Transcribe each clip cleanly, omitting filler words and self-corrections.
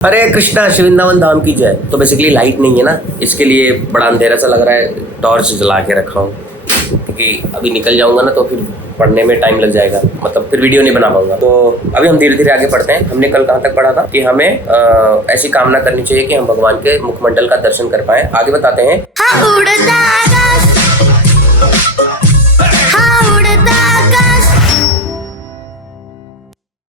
हरे कृष्णा, शिवृंदावन धाम की जय। तो बेसिकली लाइट नहीं है ना, इसके लिए बड़ा अंधेरा सा लग रहा है, टॉर्च जला के रखा हूँ क्योंकि अभी निकल जाऊंगा ना तो फिर पढ़ने में टाइम लग जाएगा, मतलब फिर वीडियो नहीं बना पाऊंगा। तो अभी हम धीरे धीरे आगे बढ़ते हैं। हमने कल कहाँ तक पढ़ा था कि हमें ऐसी कामना करनी चाहिए कि हम भगवान के मुखमंडल का दर्शन कर पाए। आगे बताते हैं।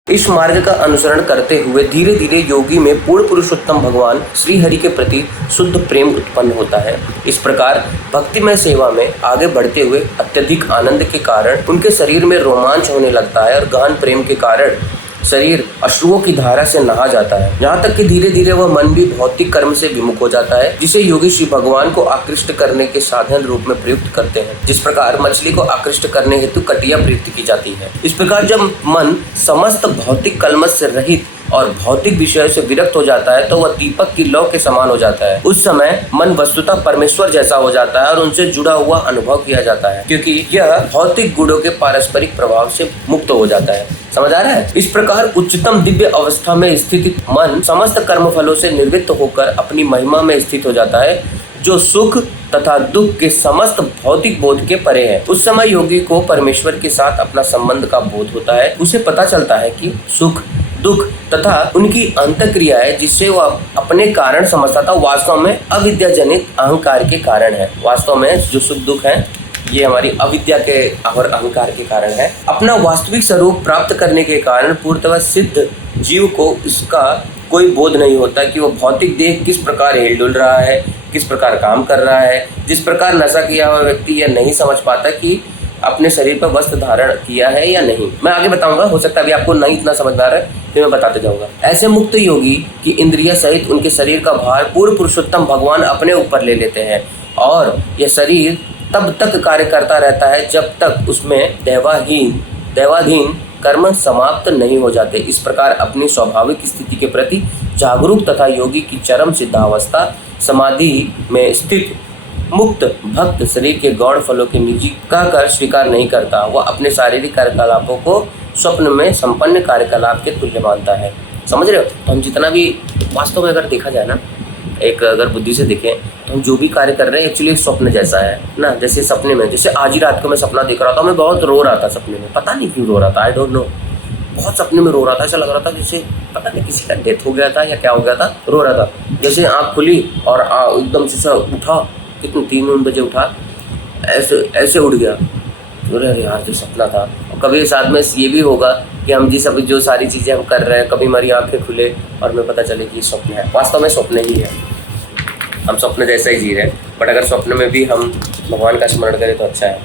इस मार्ग का अनुसरण करते हुए धीरे धीरे योगी में पूर्ण पुरुषोत्तम भगवान श्री हरि के प्रति शुद्ध प्रेम उत्पन्न होता है। इस प्रकार भक्तिमय सेवा में आगे बढ़ते हुए अत्यधिक आनंद के कारण उनके शरीर में रोमांच होने लगता है और गहन प्रेम के कारण शरीर अश्रुओं की धारा से नहा जाता है। यहाँ तक कि धीरे धीरे वह मन भी भौतिक कर्म से विमुख हो जाता है, जिसे योगी श्री भगवान को आकृष्ट करने के साधन रूप में प्रयुक्त करते हैं। जिस प्रकार मछली को आकृष्ट करने हेतु कटिया प्रयुक्त की जाती है, इस प्रकार जब मन समस्त भौतिक कलमश से रहित और भौतिक विषय से विरक्त हो जाता है तो वह दीपक की लौ के समान हो जाता है। उस समय मन वस्तुतः परमेश्वर जैसा हो जाता है और उनसे जुड़ा हुआ अनुभव किया जाता है, क्योंकि यह भौतिक गुणों के पारस्परिक प्रभाव से मुक्त हो जाता है। समझ आ रहा है? इस प्रकार उच्चतम दिव्य अवस्था में स्थित मन समस्त कर्म फलों से निर्वृत्त होकर अपनी महिमा में स्थित हो जाता है, जो सुख तथा दुख के समस्त भौतिक बोध के परे है। उस समय योगी को परमेश्वर के साथ अपना संबंध का बोध होता है। उसे पता चलता है कि सुख दुख तथा उनकी अंतक्रियाएं जिससे वह अपने कारण समझता था, वास्तव में अविद्या जनित अहंकार के कारण है। वास्तव में जो सुख दुख है ये हमारी अविद्या के और अहंकार के कारण है। अपना वास्तविक स्वरूप प्राप्त करने के कारण पूर्णतः सिद्ध जीव को इसका कोई बोध नहीं होता कि वह भौतिक देह किस प्रकार हिलडुल रहा है, किस प्रकार काम कर रहा है। जिस प्रकार नशा किया हुआ व्यक्ति यह नहीं समझ पाता कि अपने शरीर पर वस्त्र धारण किया है या नहीं। मैं आगे बताऊंगा, हो सकता है अभी आपको नहीं इतना समझ में आ रहा है, फिर मैं बताते जाऊंगा। ऐसे मुक्त योगी की इंद्रिय सहित उनके शरीर का भार पूर्ण पुरुषोत्तम भगवान अपने ऊपर ले लेते हैं और यह शरीर तब तक कार्य करता रहता है जब तक उसमें दैवाधीन कर्म समाप्त नहीं हो जाते। इस प्रकार अपनी स्वाभाविक स्थिति के प्रति जागरूक तथा योगी की चरम सिद्धावस्था समाधि में स्थित मुक्त भक्त शरीर के गौण फलों के निजी कहकर स्वीकार नहीं करता। वह अपने शारीरिक कार्यकलापों को स्वप्न में संपन्न कार्यकलाप के तुल्य मानता है। समझ रहे हो? तो हम जितना भी वास्तव में अगर देखा जाए ना, एक अगर बुद्धि से देखें तो हम जो भी कार्य कर रहे हैं एक्चुअली स्वप्न जैसा है ना। जैसे सपने में, जैसे आज ही रात को मैं सपना देख रहा था, मैं बहुत रो रहा था सपने में, पता नहीं क्यों रो रहा था, आई डोंट नो। बहुत सपने में रो रहा था, ऐसा लग रहा था जैसे पता नहीं किसी का डेथ हो गया था या क्या हो गया था, रो रहा था। जैसे आँख खुली और एकदम से उठा, कितने 3 बजे उठा, ऐसे उठ गया। अरे यार जो सपना था। और कभी साथ में ये भी होगा कि हम जो सारी चीज़ें हम कर रहे हैं, कभी हमारी आंखें खुले और हमें पता चले कि ये स्वप्न है, वास्तव में स्वप्न ही है। हम स्वप्न जैसा ही जी रहे हैं, बट अगर स्वप्न में भी हम भगवान का स्मरण करें तो अच्छा है।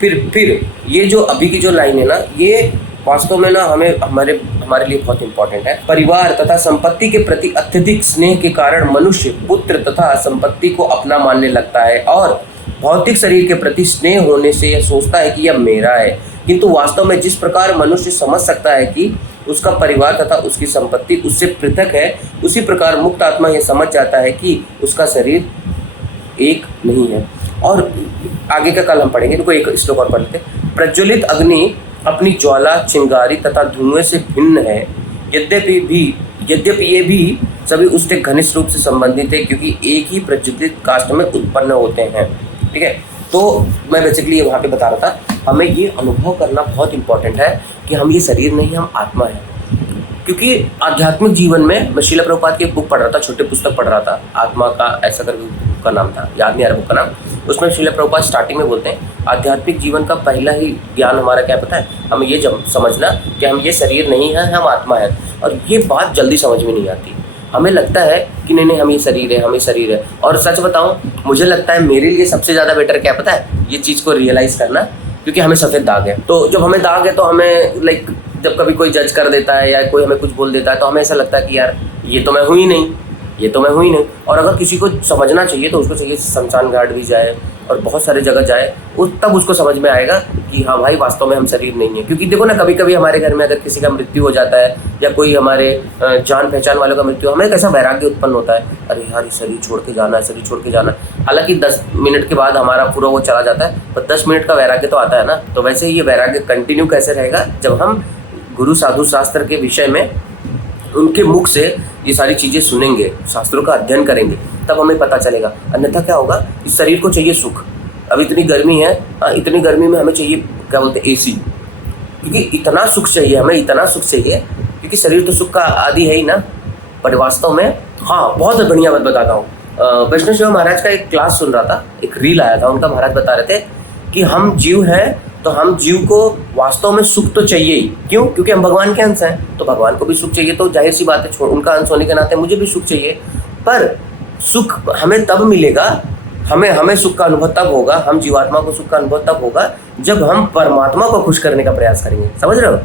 फिर ये जो अभी की जो लाइन है ना, ये वास्तव में ना हमारे लिए बहुत इंपॉर्टेंट है। परिवार तथा संपत्ति के प्रति अत्यधिक स्नेह के कारण मनुष्य पुत्र तथा संपत्ति को अपना मानने लगता है और भौतिक शरीर के प्रति स्नेह होने से यह सोचता है कि यह मेरा है। किंतु वास्तव में जिस प्रकार मनुष्य समझ सकता है कि उसका परिवार तथा उसकी संपत्ति उससे पृथक है, उसी प्रकार मुक्त आत्मा यह समझ जाता है कि उसका शरीर एक नहीं है। और आगे का कल हम पढ़ेंगे, तो एक श्लोक और पढ़ लेते। प्रज्वलित अग्नि अपनी ज्वाला चिंगारी तथा धुएं से भिन्न है, यद्यपि ये भी सभी उसके घनिष्ठ रूप से संबंधित है, क्योंकि एक ही प्रज्वलित काष्ठ में उत्पन्न होते हैं। ठीक है, तो मैं बेसिकली वहाँ पे बता रहा था, हमें ये अनुभव करना बहुत इंपॉर्टेंट है कि हम ये शरीर नहीं, हम आत्मा है। क्योंकि आध्यात्मिक जीवन में मैं श्रील प्रभुपाद की एक बुक पढ़ रहा था, छोटे पुस्तक पढ़ रहा था, आत्मा का ऐसा कर बुक का नाम था, याद नहीं आ रहा बुक का नाम। उसमें श्रील प्रभुपाद स्टार्टिंग में बोलते हैं आध्यात्मिक जीवन का पहला ही ज्ञान हमारा क्या पता है, हमें ये समझना कि हम ये शरीर नहीं है, हम आत्मा है। और ये बात जल्दी समझ में नहीं आती। हमें लगता है कि नहीं हम ये शरीर है, हम ये शरीर है। और सच बताऊं, मुझे लगता है मेरे लिए सबसे ज़्यादा बेटर क्या पता है, ये चीज़ को रियलाइज़ करना, क्योंकि हमें सफ़ेद दाग है। तो जब हमें दाग है तो हमें जब कभी कोई जज कर देता है या कोई हमें कुछ बोल देता है तो हमें ऐसा लगता है कि यार ये तो मैं हूँ ही नहीं, और अगर किसी को समझना चाहिए तो उसको चाहिए शमशान घाट भी जाए और बहुत सारे जगह जाए, तब उसको समझ में आएगा कि हाँ भाई वास्तव में हम शरीर नहीं है। क्योंकि देखो ना, कभी कभी हमारे घर में अगर किसी का मृत्यु हो जाता है या कोई हमारे जान पहचान वालों का मृत्यु, हमें कैसा वैराग्य उत्पन्न होता है, अरे यार ये शरीर छोड़ के जाना है, शरीर छोड़ के जाना है। हालांकि 10 मिनट के बाद हमारा पूरा वो चला जाता है, पर 10 मिनट का वैराग्य तो आता है ना। तो वैसे ही ये वैराग्य कंटिन्यू कैसे रहेगा, जब हम गुरु साधु शास्त्र के विषय में उनके मुख से ये सारी चीज़ें सुनेंगे, शास्त्रों का अध्ययन करेंगे, तब हमें पता चलेगा। अन्यथा क्या होगा, इस शरीर को चाहिए सुख। अब इतनी गर्मी है, इतनी गर्मी में हमें चाहिए क्या बोलते हैं, AC, क्योंकि इतना सुख चाहिए हमें, इतना सुख चाहिए, क्योंकि शरीर तो सुख का आदि है ही ना। पर वास्तव में हाँ, बहुत बढ़िया बात बताता हूँ। वैष्णव शिवा महाराज का एक क्लास सुन रहा था, एक रील आया था उनका। महाराज बता रहे थे कि हम जीव हैं तो हम जीव को वास्तव में सुख तो चाहिए ही। क्यों? क्योंकि हम भगवान के अंश हैं, तो भगवान को भी सुख चाहिए, तो जाहिर सी बात है उनका अंश होने के नाते मुझे भी सुख चाहिए। पर सुख हमें तब मिलेगा, हमें सुख का अनुभव तब होगा, हम जीवात्मा को सुख का अनुभव तब होगा जब हम परमात्मा को खुश करने का प्रयास करेंगे। समझ रहे हो?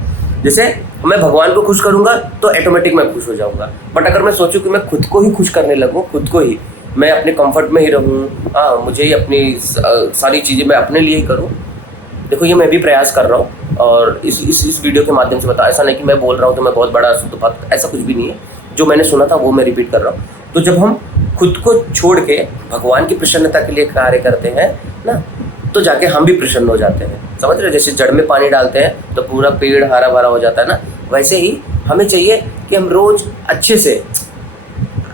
जैसे मैं भगवान को खुश करूंगा तो ऑटोमेटिक मैं खुश हो जाऊंगा। बट अगर मैं सोचूं कि मैं खुद को ही खुश करने लगूं, खुद को ही, मैं अपने कंफर्ट में ही रहूं, मुझे ही अपनी सारी चीज़ें मैं अपने लिए ही करूं। देखो, ये मैं भी प्रयास कर रहा हूँ और इस वीडियो के माध्यम से बता, ऐसा नहीं कि मैं बोल रहा हूँ तो मैं बहुत बड़ा शुद्ध भक्त, ऐसा कुछ भी नहीं है। जो मैंने सुना था वो मैं रिपीट कर रहा हूँ। तो जब हम खुद को छोड़ के भगवान की प्रसन्नता के लिए कार्य करते हैं ना, तो जाके हम भी प्रसन्न हो जाते हैं। समझ रहे हो? जैसे जड़ में पानी डालते हैं तो पूरा पेड़ हरा भरा हो जाता है ना, वैसे ही हमें चाहिए कि हम रोज अच्छे से,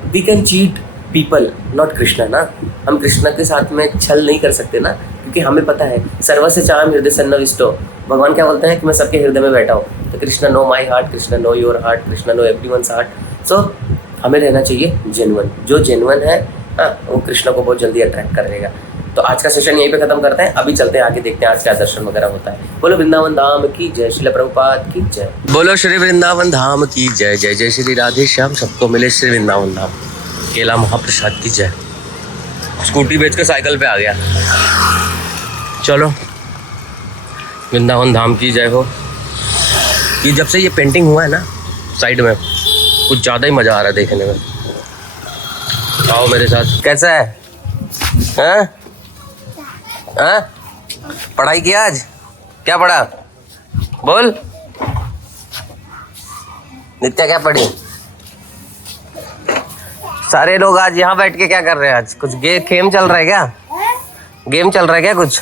we can cheat people not Krishna ना। हम कृष्णा के साथ में छल नहीं कर सकते ना, क्योंकि हमें पता है सर्वस्य चाहम हृदय सन्निविष्टो। भगवान क्या बोलते हैं कि मैं सबके हृदय में बैठा हूँ। तो Krishna know my heart, Krishna know your heart, Krishna know everyone's heart. So हमें रहना चाहिए जेन्युइन। जो जेन्युइन है वो कृष्णा को बहुत जल्दी अट्रैक्ट करेगा। तो आज का सेशन यहीं पे खत्म करते हैं। अभी चलते हैं आगे, देखते हैं आज क्या दर्शन वगैरह होता है। बोलो वृंदावन धाम की जय, श्रील प्रभुपाद की जय। बोलो श्री वृंदावन धाम की जय। जय जय श्री राधे श्याम, सबको मिले श्री वृंदावन धाम। केला महाप्रसाद की जय। स्कूटी बेच के साइकिल पे आ गया। चलो, वृंदावन धाम की जय हो। ये जब से ये पेंटिंग हुआ है ना साइड में, कुछ ज़्यादा ही मज़ा आ रहा है देखने में। आओ मेरे साथ। कैसा है? हैं? हैं? पढ़ाई किया आज? क्या पढ़ा? बोल। नित्या क्या पढ़ी? सारे लोग आज यहाँ बैठ के क्या कर रहे हैं? आज कुछ गेम चल रहा है क्या? गेम चल रहा है क्या कुछ?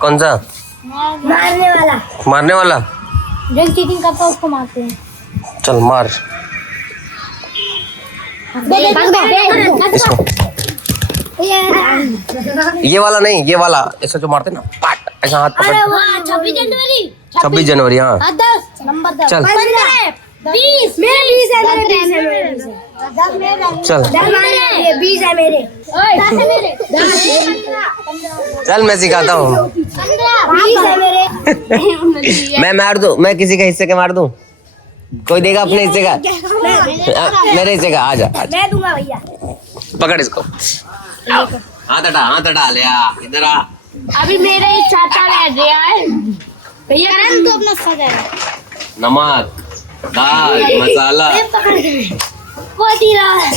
कौन सा? मारने वाला। मारने वाला? जो चीटिंग करता है उसको मारते हैं। चल मार इसको। ये वाला नहीं, ये वाला ऐसा जो मारते ना, पाट ऐसा हाथ पकड़। 26 जनवरी। 26 जनवरी, हाँ। 10 नंबर 10। चल 20 मेरे 20 है, मेरे 20 है, मेरे 20 है। 10 मेरे, चल 10 मेरे, 20 है मेरे। 10 है मेरे। चल मैं सिखाता हूँ। 20 है मेरे। मैं मार दूं? मैं किसी का हिस्से के मार दूं? कोई देगा अपने हिस्से का? मेरे हिस्से का। आजा मैं दूंगा भैया। पकड़ इसको। हाथ हटा ले, इधर आ। अभी मेरे चाचा ने दिया है भैया। करन तो अपना सजा है। नमक, दाल, मसाला। पकड़ के वो दी रहा है।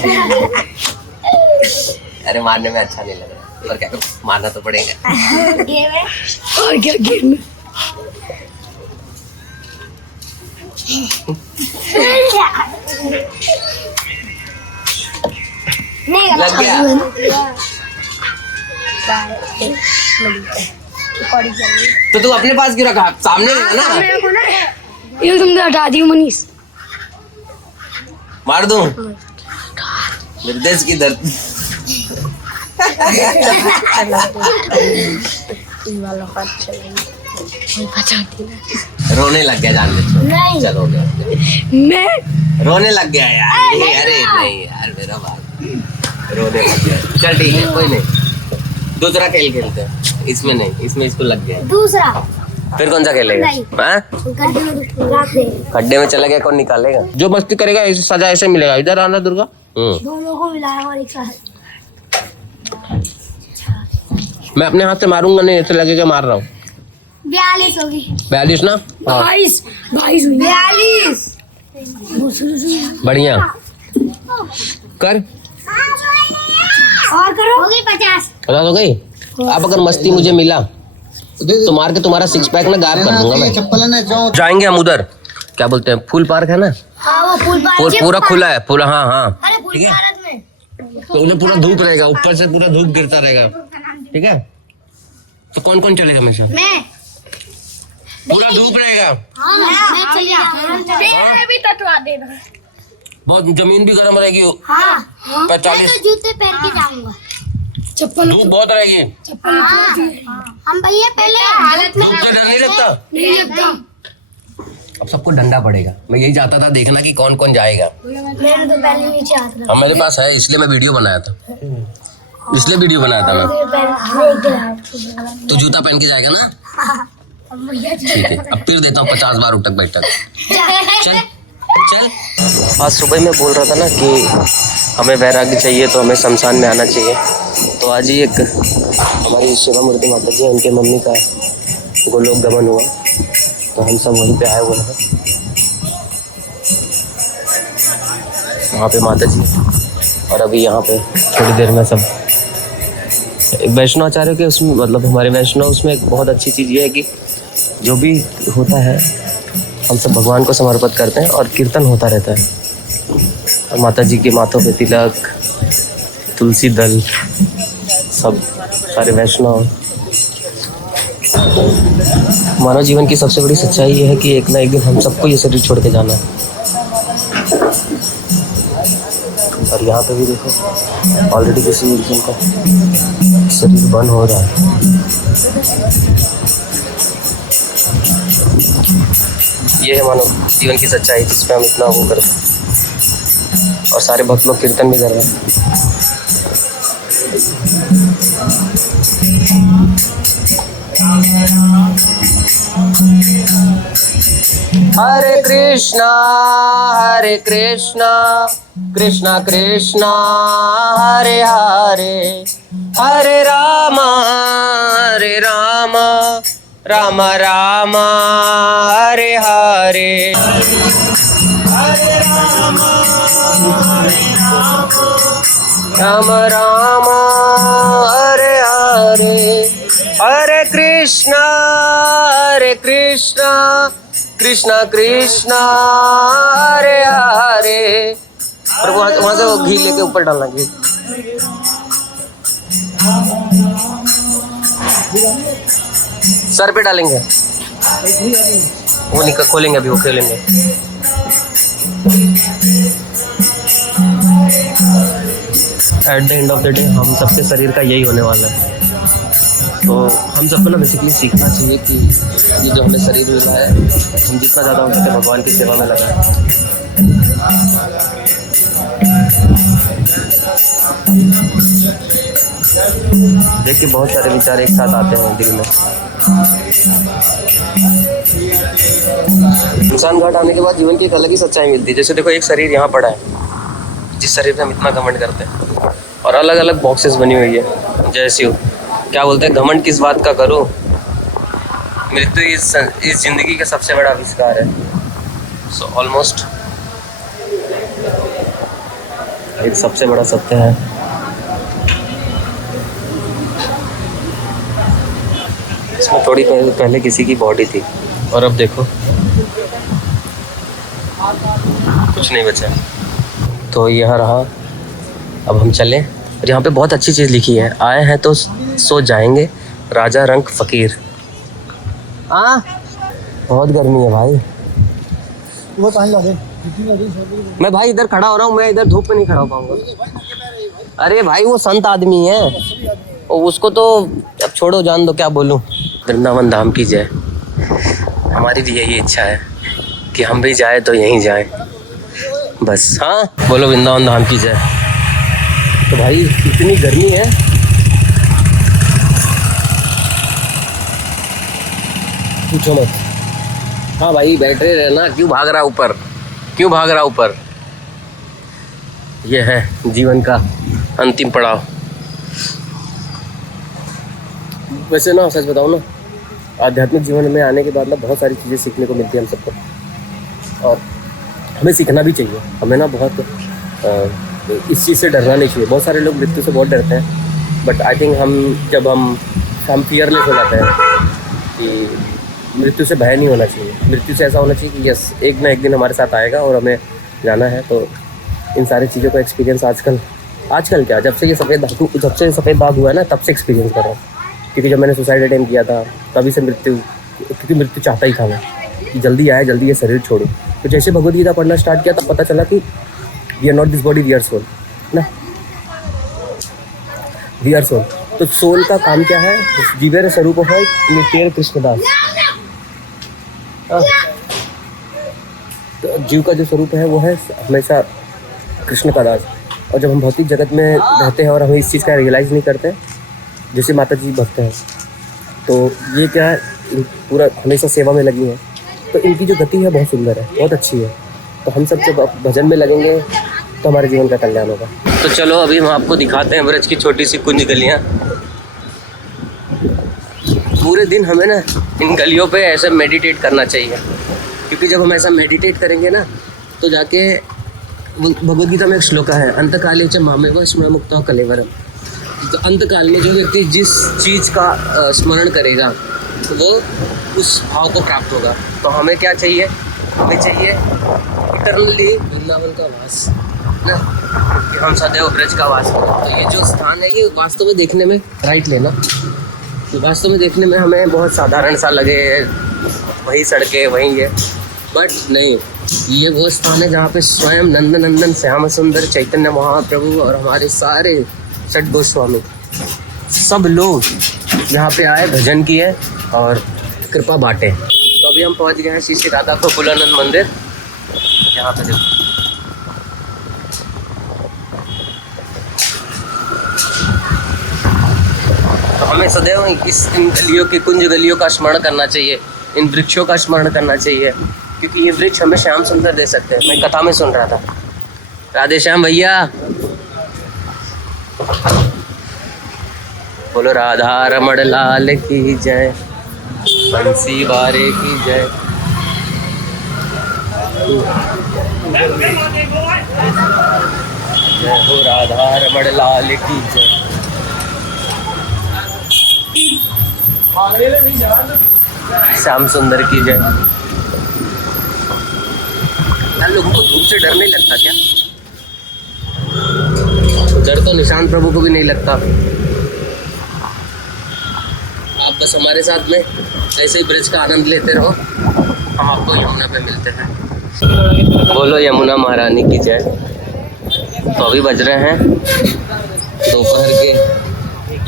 अरे मारने में अच्छा नहीं लग रहा, पर क्या करूं, मारना तो पड़ेगा। गेम है और क्या गेम है? नहीं लग गया। तो तू अपने पास क्यों रखा? सामने है ना। ये तुमने हटा दी मनीष। मार दूं? मेरे देश की धरती। रोने लग गया जान ले। चलो मैं रोने लग गया यार। अरे नहीं यार, मेरा बात रोने लग गया। चल ठीक है, कोई नहीं, दूसरा खेल खेलते हैं। इसमें नहीं, इसमें इसको लग गया। दूसरा फिर कौन सा खेलेगा? हाँ? खड्डे में चला गया, कौन निकालेगा? जो मस्ती करेगा ऐसे सजा ऐसे मिलेगा। इधर आना दुर्गा। दोनों को मिलाया और एक साथ। मैं अपने हाथ से मारूंगा नहीं, ऐसे लगेगा मार रहा हूँ। 42 होगी। 42 ना? 22 42। बढ़िया कर। और करो। हो गई 50। 50 हो गई। अब अगर मस्ती मुझे मिला तो मार के तुम्हारा 6 पैक ना गायब कर दूंगा मैं। जाएंगे हम उधर, क्या बोलते हैं, फूल पार्क है ना? हाँ वो फूल पार्क पूरा खुला है पूरा। हाँ हाँ, अरे फूल पार्क में तो उन्हें पूरा धूप रहेगा, ऊपर से पूरा धूप गिरता रहेगा। ठीक है, तो कौन कौन चलेगा मेरे साथ? मैं। पूरा धूप रहेगा। हाँ मैं चल जाऊंगा। तेरे भी टटवा देना। बहुत जमीन भी गर्म रहेगी। हाँ 45 तो जूते पहन के जाऊंगा। चप्पल धूप बहुत रहेगी। हम भैया पहले हालत में धूप से डर नहीं लगता? नहीं लगता। अब सबको डंडा पड़ेगा। मैं यही चाहता था देखना कि कौन कौन जाएगा। मेरे तो पहले नीचे हाथ रखा। अब मेरे पास है इसलिए मैं वीडियो बनाया था। इसलिए वीडियो बनाया था मैं। तो जूता पहन के जाएगा ना? ठीक है, अब फिर देता हूँ 50 बार उठक बैठक। चल चल। आज सुबह मैं बोल रहा था ना कि हमें वैराग्य चाहिए तो हमें शमशान में आना चाहिए। तो आज ही एक हमारी शिवा मूर्ति माता जी उनके मम्मी का गोलोक गमन हुआ, तो हम सब वहीं पे आए हुए हैं। वहाँ पे माता जी और अभी यहाँ पे थोड़ी देर में सब वैष्णवाचार्य के उसमें मतलब हमारे वैष्णव उसमें एक बहुत अच्छी चीज़ ये है कि जो भी होता है हम सब भगवान को समर्पित करते हैं और कीर्तन होता रहता है। और माता जी के माथों पे तिलक, तुलसी दल, सब सारे वैष्णव। मानव जीवन की सबसे बड़ी सच्चाई ये है कि एक ना एक दिन हम सबको ये शरीर छोड़ के जाना है। और यहाँ पे भी देखो ऑलरेडी किसी इंसान का शरीर बंद हो रहा है। ये है मानव जीवन की सच्चाई जिसपे हम इतना वो करते हैं। और सारे भक्त लोग कीर्तन भी कर रहे हैं। हरे कृष्णा कृष्णा कृष्णा हरे हरे, हरे राम राम राम हरे हरे। राम राम हरे हरे, हरे कृष्णा कृष्णा कृष्णा हरे हरे। और वहाँ से वो घी लेके ऊपर डालना घी। सर पे डालेंगे वो निकल खोलेंगे अभी वो खेलेंगे। At the end of the day हम सबके शरीर का यही होने वाला है। तो हम सबको ना बेसिकली सीखना चाहिए कि ये जो हमें शरीर मिला है हम जितना ज़्यादा हो सके भगवान की सेवा में लगाएं। देखिए बहुत सारे विचार एक साथ आते हैं दिल में। इंसान घाट आने के बाद जीवन की एक अलग ही सच्चाई मिलती है। जैसे देखो एक शरीर यहाँ पड़ा है जिस शरीर पे हम इतना घमंड करते हैं, और अलग अलग बॉक्सेस बनी हुई है। जैसे क्या बोलते हैं, घमंड किस बात का करूं, मृत्यु इस जिंदगी का सबसे बड़ा आविष्कार है। सो ऑलमोस्ट एक सबसे बड़ा सत्य है। इसमें थोड़ी पहले किसी की बॉडी थी और अब देखो कुछ नहीं बचा। तो यह रहा, अब हम चलें। और यहाँ पे बहुत अच्छी चीज़ लिखी है, आए हैं तो सो जाएंगे, राजा रंग फकीर। बहुत गर्मी है भाई। वो पानी ला दे। मैं भाई इधर खड़ा हो रहा हूँ, मैं इधर धूप में नहीं खड़ा हो पाऊंगा। अरे भाई वो संत आदमी है, और उसको तो अब छोड़ो, जान दो, क्या बोलूँ। वृंदावन धाम की जय। हमारी भी यही इच्छा है कि हम भी जाए तो यहीं जाए बस। हाँ बोलो वृंदावन धाम की जय। तो भाई इतनी गर्मी है, पूछो मत। हाँ भाई बैठे रहना, क्यों भाग रहा ऊपर, क्यों भाग रहा ऊपर। यह है जीवन का अंतिम पड़ाव। वैसे ना सच बताऊँ ना, आध्यात्मिक जीवन में आने के बाद ना बहुत सारी चीज़ें सीखने को मिलती है हम सबको, और हमें सीखना भी चाहिए। हमें ना बहुत इस चीज़ से डरना नहीं चाहिए। बहुत सारे लोग मृत्यु से बहुत डरते हैं, बट आई थिंक जब हम फियरलेस हो जाते हैं कि मृत्यु से भय नहीं होना चाहिए। मृत्यु से ऐसा होना चाहिए कि यस एक ना एक दिन हमारे साथ आएगा और हमें जाना है। तो इन सारी चीज़ों का एक्सपीरियंस आजकल क्या, जब से ये सफ़ेद दाग हुआ है ना, तब से एक्सपीरियंस कर रहा हूँ। क्योंकि जब मैंने सुसाइड अटेम्प्ट किया था तभी से क्योंकि मृत्यु चाहता ही था मैं कि जल्दी आए, जल्दी ये शरीर छोड़ो। तो जैसे भगवद गीता पढ़ना स्टार्ट किया तब पता चला कि we are not this body, we are soul ना, वी आर सोल। तो सोल का काम क्या है? जीवेर स्वरूप है नित्य कृष्णदास। तो जीव का जो स्वरूप है वो है हमेशा कृष्ण का दास। और जब हम भौतिक जगत में रहते हैं और हम इस चीज़ का रियलाइज़ नहीं करते, जैसे माता जी भक्त हैं, तो ये क्या है, पूरा हमेशा सेवा में लगी हैं, तो इनकी जो गति है बहुत सुंदर है, बहुत अच्छी है। तो हम सब जब भजन में लगेंगे तो हमारे जीवन का कल्याण होगा। तो चलो अभी हम आपको दिखाते हैं ब्रज की छोटी सी कुंज गलियाँ। पूरे दिन हमें ना इन गलियों पे ऐसे मेडिटेट करना चाहिए, क्योंकि जब हम ऐसा मेडिटेट करेंगे ना तो जाके भगवद गीता में एक श्लोक है, अंतकाले च मामेव स्मरण मुक्तो कलेवरम। तो अंतकाल में जो व्यक्ति जिस चीज़ का स्मरण करेगा तो वो उस भाव को प्राप्त होगा। तो हमें क्या चाहिए? हमें चाहिए इटरनली वृंदावन का वास ना, कि हम सदैव ब्रज का वास करें। तो ये जो स्थान है ये वास्तव में देखने में, राइट लेना, तो वास्तव में देखने में हमें बहुत साधारण सा लगे, वही सड़कें वही है, बट नहीं, ये वो स्थान है जहाँ पे स्वयं नंदनंदन श्याम सुंदर चैतन्य महाप्रभु और हमारे सारे षट गोस्वामी सब लोग यहाँ पे आए, भजन किए और कृपा बांटे। तो अभी हम पहुँच गए हैं श्री श्री राधा गोकुलानंद मंदिर। यहाँ पे देखो, तो हमें सदैव इन गलियों की, कुंज गलियों का स्मरण करना चाहिए, इन वृक्षों का स्मरण करना चाहिए, क्योंकि ये वृक्ष हमें श्याम सुंदर दे सकते हैं। मैं कथा में सुन रहा था, राधे श्याम भैया बोलो, राधा रमण लाल की जय, बंसी बारे की जय। जय हो राधा रमण लाल की जय। श्याम सुंदर की जय। यार लोगों को धूप से डर नहीं लगता क्या? डर तो निशांत प्रभु को भी नहीं लगता। आप बस हमारे साथ में ऐसे ही ब्रज का आनंद लेते रहो, हम आपको यमुना पे मिलते हैं। बोलो यमुना महारानी की जय। तो अभी बज रहे हैं दोपहर के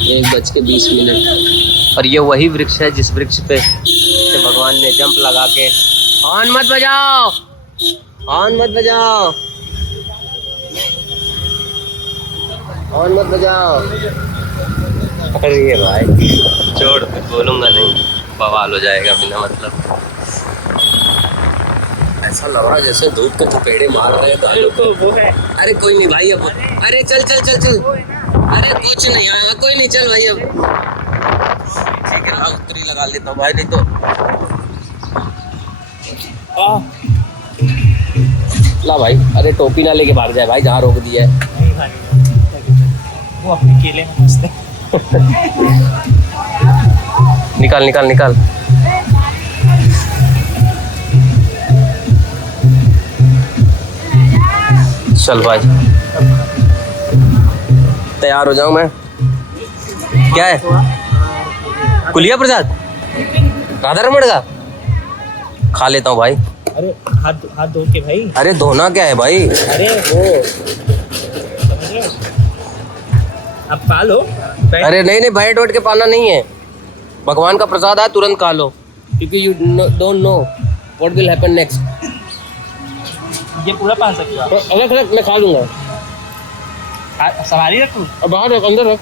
1:20 और ये वही वृक्ष है जिस वृक्ष पे भगवान ने जंप लगा के, हॉर्न मत बजाओ, हॉर्न मत बजाओ, हॉर्न मत बजाओ। अरे भाई छोड़, कुछ बोलूँगा नहीं, बवाल हो जाएगा बिना मतलब। ऐसा लग रहा जैसे धूप के थपेड़े मार रहे हैं गालों को। वो है, अरे कोई नहीं भाई अब, अरे चल चल चल चल, अरे कुछ नहीं आएगा, कोई नहीं, चल भाई अब ठीक है ना, उत्तरी लगा लेता हूँ भाई, नहीं तो ला भाई। अरे टोपी ना लेके भाग जाए भाई, जहाँ रोक दिया है। नहीं भाई, वो अपने केले में मस्त है। निकाल निकाल निकाल। चल भाई, तैयार हो जाऊं मैं। क्या है? कुलिया प्रसाद राधा रमण का खा लेता हूँ भाई। अरे हाथ धो के भाई। अरे धोना क्या है भाई? अरे वो समझ रहे हो, आप खा लो। अरे नहीं नहीं, बैठ उठ के पाना नहीं है, भगवान का प्रसाद है, तुरंत खा लो, क्योंकि you don't know what will happen next. ये पूरा पा सकते हो आप। रख रख, मैं खा लूंगा। सवारी रखूँ? अब बाहर रख, अंदर रख।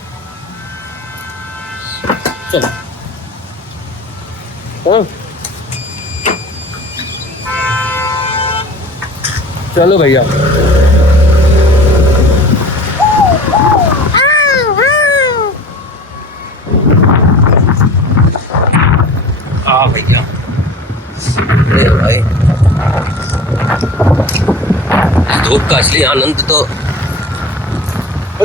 चल हाँ, चलो भैया। हाँ भैया, अरे भाई धूप का असली आनंद तो,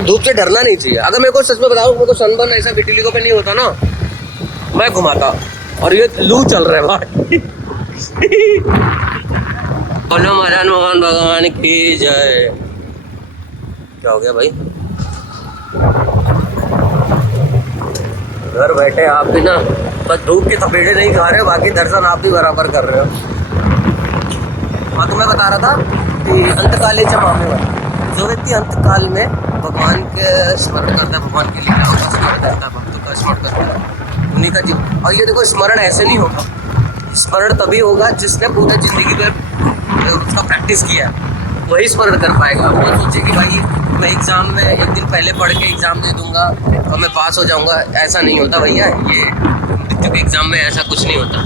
धूप से डरना नहीं चाहिए। अगर मेरे को सच में बताऊं, मेरे को सनबर्न ऐसा विटिलिगो पे नहीं होता ना, मैं घुमाता। और ये लू चल रहा है भाई। बोलो मदन मोहन भगवान की जय। क्या हो गया भाई? घर बैठे आप भी ना बस धूप के थपेड़े नहीं खा रहे हो, बाकी दर्शन आप भी बराबर कर रहे हो। हाँ तो मैं बता रहा था कि अंतकाले च मामेव, जो व्यक्ति अंतकाल में भगवान के स्मरण करता है, भगवान की लीलाओं का स्मरण करता है, भक्तों का स्मरण करता है, उन्हीं का जीवन। और ये देखो, स्मरण ऐसे नहीं होगा, स्मरण तभी होगा जिसने पूरी जिंदगी में उसका प्रैक्टिस किया है, वही स्मरण कर पाएगा। वो सोचे कि भाई मैं एग्ज़ाम में एक दिन पहले पढ़ के एग्ज़ाम दे दूंगा और मैं पास हो जाऊंगा, ऐसा नहीं होता भैया। ये मृत्यु के एग्ज़ाम में ऐसा कुछ नहीं होता,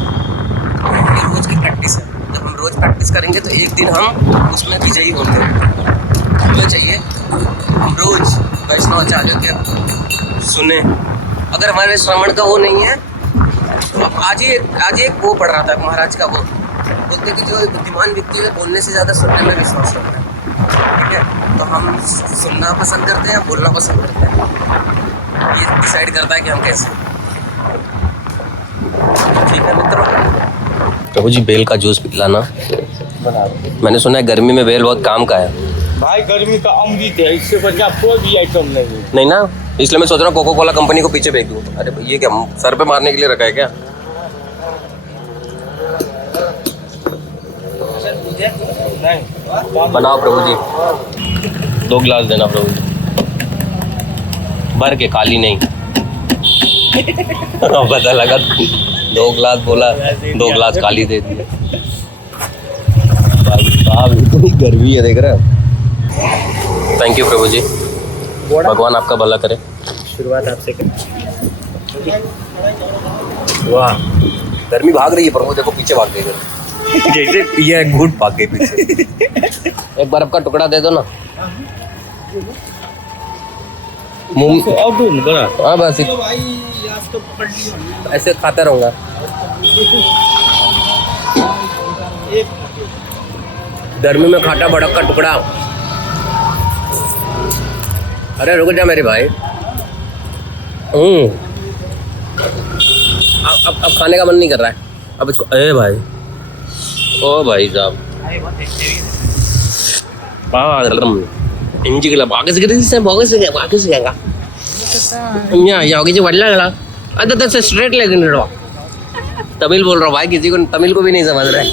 ये रोज़ की प्रैक्टिस है। जब हम रोज़ प्रैक्टिस करेंगे तो एक दिन हम उसमें विजयी होंगे। हमें चाहिए हम रोज़ वैष्णवाचार्य के सुने। अगर हमारे में श्रवण का वो नहीं है, तो अब आज ही एक वो पढ़ रहा था महाराज का, वो बोलते कि जो बुद्धिमान व्यक्ति है बोलने से ज़्यादा सुनने में विश्वास रखता है। ठीक है, तो हम सुनना पसंद करते हैं, बोलना पसंद करते हैं, ये डिसाइड करता है कि हम कैसे। ठीक है मित्रों, प्रभु जी बेल का जूस पिलाना। मैंने सुना है गर्मी में बेल बहुत काम का है भाई। गर्मी का अमृत है, इससे बढ़िया कोई भी आइटम नहीं ना, इसलिए मैं सोच रहा हूँ कोको कोला कंपनी को पीछे फेंक दूँ। अरे भाई ये क्या सर पे मारने के लिए रखा है क्या? बनाओ प्रभु जी, 2 गिलास देना प्रभु जी, भर के, खाली नहीं। पता लगा 2 गिलास बोला, 2 गिलास खाली दे दिए। भाई साहब इतनी गर्मी है, देख रहे हो। थैंक यू प्रभु जी, भगवान आपका भला करे। शुरुआत आपसे करें। वाह, गर्मी भाग रही है, प्रभु देखो पीछे भाग गई गर्मी। जैसे ये घूट भाग गई पीछे। एक बर्फ का टुकड़ा दे दो ना मुंह। हाँ बस ऐसे खाता रहूंगा। गर्मी में खाटा बड़क का टुकड़ा। अरे रुक जा मेरे भाई। अब खाने का मन नहीं कर रहा है। अब इसको ए भाई, ओ भाई साहब, इंची के बाकी से क्या यागी बढ़ लगा। अरे तो स्ट्रेट लेकिन तमिल बोल रहा हूँ भाई, किसी को तमिल को भी नहीं समझ रहा है।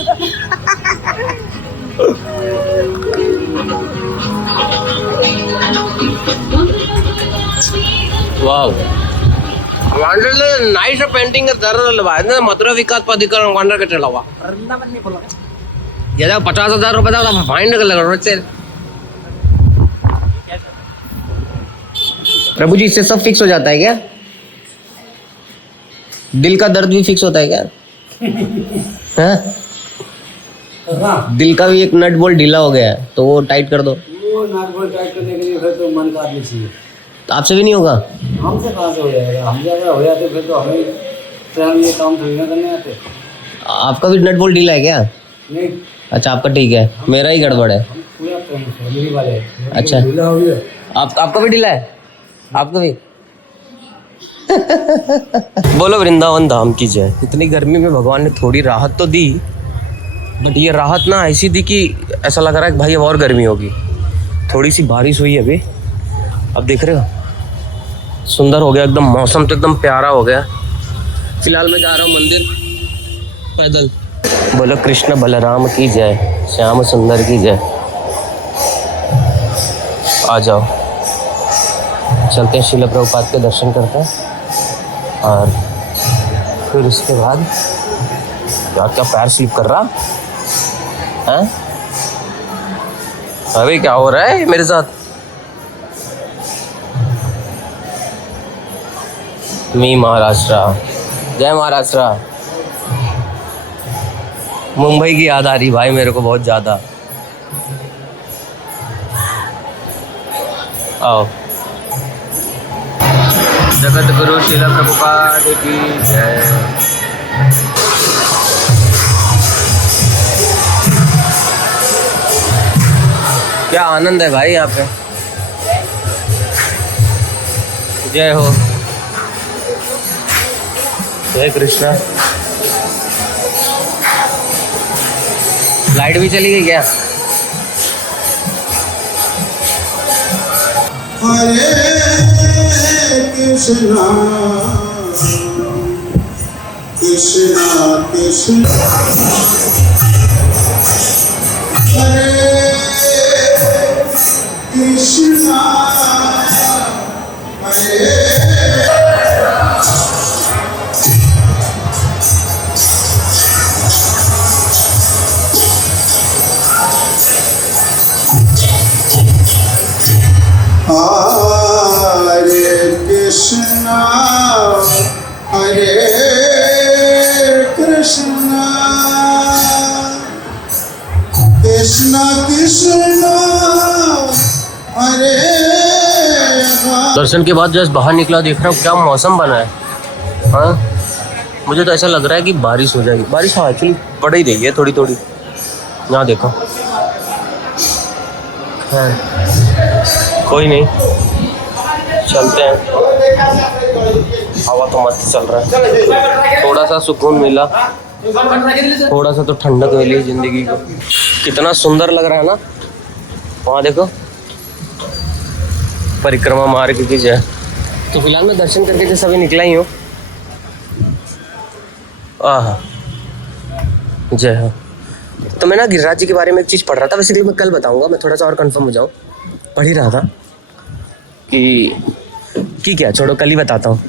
वाह, नाइस पेंटिंग कर मथुरा विकास प्राधिकरण वांडर के चला हुआ 50,000 रुपए था फाइन लगा। प्रभु जी इससे सब फिक्स हो जाता है क्या? दिल का दर्द भी फिक्स होता है क्या? हाँ? दिल का भी एक नट बोल्ट ढीला हो गया है तो वो टाइट कर दो। वो नट बोल्ट टाइट करने के लिए फिर तो मन का आदमी चाहिए। तो आपसे भी नहीं होगा? हमसे कहाँ से हो जाएगा? हम अगर हो जाते फिर तो हमें ये काम थोड़ी ना करने आते। आपका भी नट बोल्ट ढीला है क्या? नहीं। अच्छा आपका ठीक है, मेरा ही गड़बड़ है। पूरा फैमिली वाले। अच्छा ढीला हो गया। आपका भी ढीला है? आपका भी? बोलो वृंदावन धाम की जय। इतनी गर्मी में भगवान ने थोड़ी राहत तो दी, बट ये राहत ना ऐसी दी कि ऐसा लग रहा है कि भाई अब और गर्मी होगी। थोड़ी सी बारिश हुई है अभी, अब देख रहे हो सुंदर हो गया एकदम, मौसम तो एकदम प्यारा हो गया। फिलहाल मैं जा रहा हूँ मंदिर पैदल। बोलो कृष्ण बलराम की जय, श्याम सुंदर की जय। आ जाओ, चलते हैं शिला प्रभुपाद के दर्शन करते हैं और फिर उसके बाद यार क्या पैर स्लिप कर रहा है? अभी क्या हो रहा है मेरे साथ? मी महाराष्ट्र, जय महाराष्ट्र। मुंबई की याद आ रही भाई मेरे को बहुत ज़्यादा। आओ। जगत गुरु शिला प्रभुपाद की जय। क्या आनंद है भाई यहाँ पे। जय हो, जय कृष्णा। लाइट भी चली गई क्या? हरे कृष्णा कृष्णा कृष्णा हरे कृष्णा हरे कृष्णा हरे कृष्णा कृष्णा कृष्णा हरे दर्शन के बाद जस्ट बाहर निकला, देख रहा हूँ क्या मौसम बना है। हाँ, मुझे तो ऐसा लग रहा है कि बारिश हो जाएगी। बारिश हाँ एक्चुअली पड़ ही रही है थोड़ी थोड़ी। यहाँ देखो, हाँ कोई नहीं, चलते हैं। हवा तो मस्त चल रहा है, थोड़ा सा सुकून मिला, थोड़ा सा तो ठंडक मिली जिंदगी को। कितना सुंदर लग रहा है ना। वहाँ देखो, परिक्रमा मार्ग की जय। तो फिलहाल मैं दर्शन करके जैसे अभी निकला ही हूँ। आहा, जय हो। तो मैं ना गिरिराज जी के बारे में एक चीज़ पढ़ रहा था, वैसे मैं कल बताऊंगा, मैं थोड़ा सा और कंफर्म हो जाऊँ। पढ़ ही रहा था कि क्या, छोड़ो कल ही बताता हूँ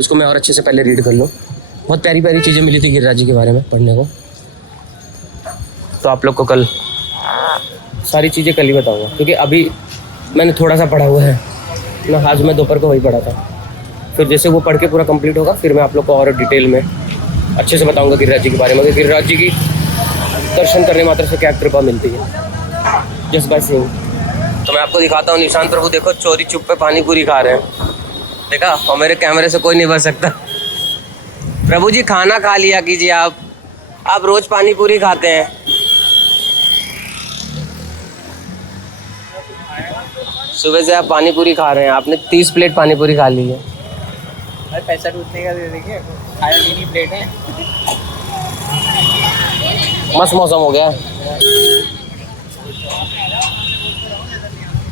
उसको, मैं और अच्छे से पहले रीड कर लूँ। बहुत प्यारी प्यारी चीज़ें मिली थी गिरिराज जी के बारे में पढ़ने को, तो आप लोग को कल सारी चीज़ें कल ही बताऊँगा, क्योंकि अभी मैंने थोड़ा सा पढ़ा हुआ है ना। आज मैं दोपहर को वही पढ़ा था, फिर जैसे वो पढ़ के पूरा कंप्लीट होगा फिर मैं आप लोग को और डिटेल में अच्छे से बताऊँगा गिरिराज जी के बारे में, कि गिरिराज जी की दर्शन करने मात्र से क्या कृपा मिलती है जस्ट बाय सीइंग। तो मैं आपको दिखाता हूँ, निशांत प्रभु देखो चोरी चुप पे पानी पूरी खा रहे हैं, देखा, और मेरे कैमरे से कोई नहीं बच सकता। प्रभु जी खाना खा लिया कीजिए, आप रोज पानी पूरी खाते हैं। सुबह से आप पानी पूरी खा रहे हैं, आपने 30 प्लेट पानी पूरी खा ली है। पैसा टूटने का दे देंगे, खाया नहीं प्लेट है। मस्त मौसम हो गया।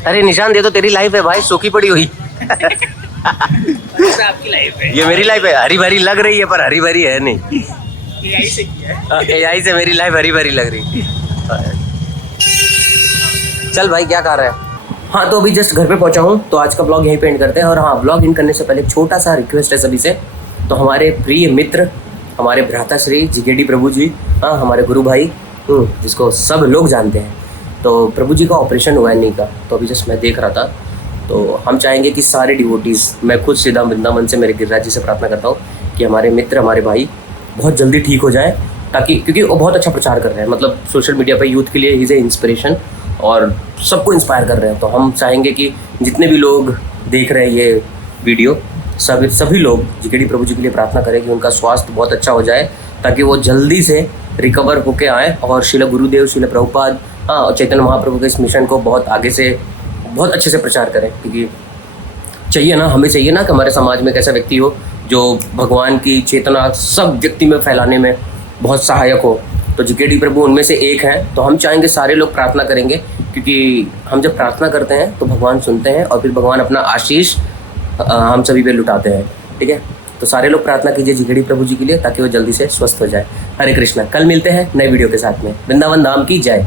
अरे निशान दे, तो तेरी लाइफ है भाई, सूखी पड़ी हुई। आपकी लाइफ है, ये मेरी लाइफ है, हरी भरी लग रही है पर हरी भरी है नहीं। AI से किया है। AI से मेरी लाइफ हरी भरी लग रही। चल भाई, क्या कर रहा है। हाँ, तो अभी जस्ट घर पे पहुंचा हूँ, तो आज का ब्लॉग यहीं पे एंड करते हैं। और हाँ, ब्लॉग एंड करने से पहले छोटा सा रिक्वेस्ट है सभी से। तो हमारे प्रिय मित्र, हमारे भ्राताश्री जीकेडी प्रभु जी, हाँ हमारे गुरु भाई, जिसको सब लोग जानते हैं, तो प्रभु जी का ऑपरेशन हुआ है नी का, तो अभी जस्ट मैं देख रहा था। तो हम चाहेंगे कि सारे डिवोटीज़, मैं खुद सीधा वृंदावन से मेरे गिरिराज जी से प्रार्थना करता हूँ कि हमारे मित्र, हमारे भाई बहुत जल्दी ठीक हो जाए, ताकि, क्योंकि वो बहुत अच्छा प्रचार कर रहे हैं, मतलब सोशल मीडिया पे यूथ के लिए ही इज़ ए इंस्पिरेशन और सबको इंस्पायर कर रहे हैं। तो हम चाहेंगे कि जितने भी लोग देख रहे हैं ये वीडियो, सभी लोग जीकेडी प्रभु जी के लिए प्रार्थना करें कि उनका स्वास्थ्य बहुत अच्छा हो जाए, ताकि वो जल्दी से रिकवर होके आए और शिला गुरुदेव, शिला प्रभुपाद, हाँ, और चैतन्य महाप्रभु के इस मिशन को बहुत आगे से बहुत अच्छे से प्रचार करें। क्योंकि चाहिए ना, हमें चाहिए ना कि हमारे समाज में एक ऐसा व्यक्ति हो जो भगवान की चेतना सब व्यक्ति में फैलाने में बहुत सहायक हो। तो जीकेडी प्रभु उनमें से एक हैं। तो हम चाहेंगे सारे लोग प्रार्थना करेंगे, क्योंकि हम जब प्रार्थना करते हैं तो भगवान सुनते हैं और फिर भगवान अपना आशीष हम सभी पे लुटाते हैं। ठीक है, तो सारे लोग प्रार्थना कीजिए जीकेडी प्रभु जी के लिए, ताकि वो जल्दी से स्वस्थ हो जाए। हरे कृष्णा। कल मिलते हैं नए वीडियो के साथ में। वृंदावन धाम की जय।